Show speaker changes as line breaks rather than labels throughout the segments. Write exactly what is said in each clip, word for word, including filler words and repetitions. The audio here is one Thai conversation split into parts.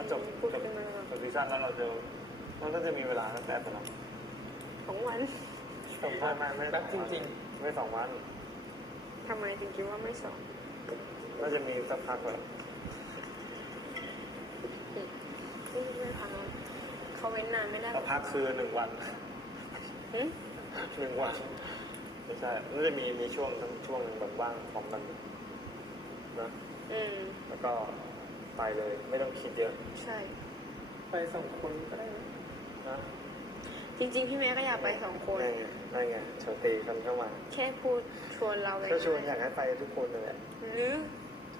จบจบจบซีซั่นแล้วเราจะเราก็จะมีเวลาตั้งแต่ตอนนั้น
สองวัน
สองวันไม่ไม่
แบบจริง
ๆไม่สองวัน
ทำไมถึงคิดว่าไม่สอง
น่าจะมีสักพักเลย
นี่ไม่พักแล้วเขาเว้นนานไม่ได้
สักพักคือหนึ่งวัน
หึ
หนึ่งวันไม่ใช่น่าจะมีมีช่วงทั้งช่วงหนึ่งแบบว่างพร้อมกันนะ
อืม
แล้วก็ไปเลยไม่ต้องคิดเยอะ
ใช่
ๆ ไปสองคนก็ได้นะ
นะ
จริงๆ พี่แม่ก็อยากไปสองคน
นั่นไงนั่นไงชวนตีกันเข้ามา
แค่พูดชวนเราไป
ก็ชวนอยากให้ไปทุกคนเลยแหละ
หรือ
ใช่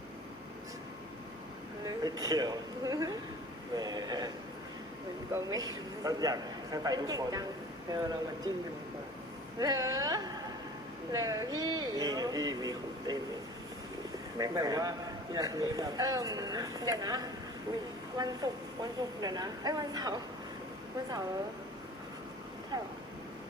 หรือ
ไม่เกี่ยวแหม
มันก็ไม่
ก็อยากให้ไป
เป็น
ทุก
เก่ง
คน
จัง
เออเรามาจิ้มกันดีกว่า
เหรอเหรอพี่
นี่ไงพี่มีคุณเต้มีแม็ก
แบบว่าอยากมีแบบ
เอิ่มเดี๋ยวนะวันศุกร์วันศุกร์เดี๋ยวนะไอ้ยวันเสาร์วันเสาร์ใช่เหรอ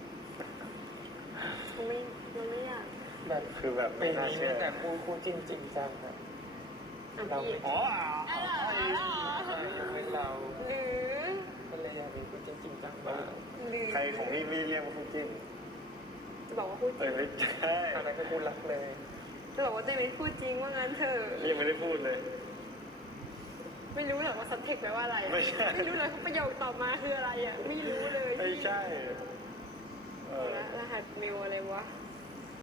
มันไม่มันไม่อยาก
แบบ
คือแบบ
ไป
ไม่น่า
นี้
เชื่อ
แต่คู่คู่จริงจริงจังอะ
อ่ะ
เรา
พี่
ไม่
อ๋อ
อ๋อเหรออ๋อเหรอ
เป็นเรา
หรือ
ก็เลยอยากมีคู่จริงจริงจังบ้าง
หรือ
ใครของพี่ไม่เรียกว่าคู่จิ้น
จะบอกว่าพูดจ
เอ้
ริ
ย
ง
ไม่ใช่
อันนั้นก็คู่รักเลย
จะบอกว่าเจะไม่พูดจริงว่างั้นเถอะ
ยังไม่ได้พูดเลย
ไม่รู้หรอกว่าซับเทคแปลว่าอะไร
ไม่ใช่
ไม่รู้เลยประโยคต่อมาคืออะไรอ่ะไม่รู้เลย
ไม่ใช่เออ
แล้วรหัสเมลอะไรวะ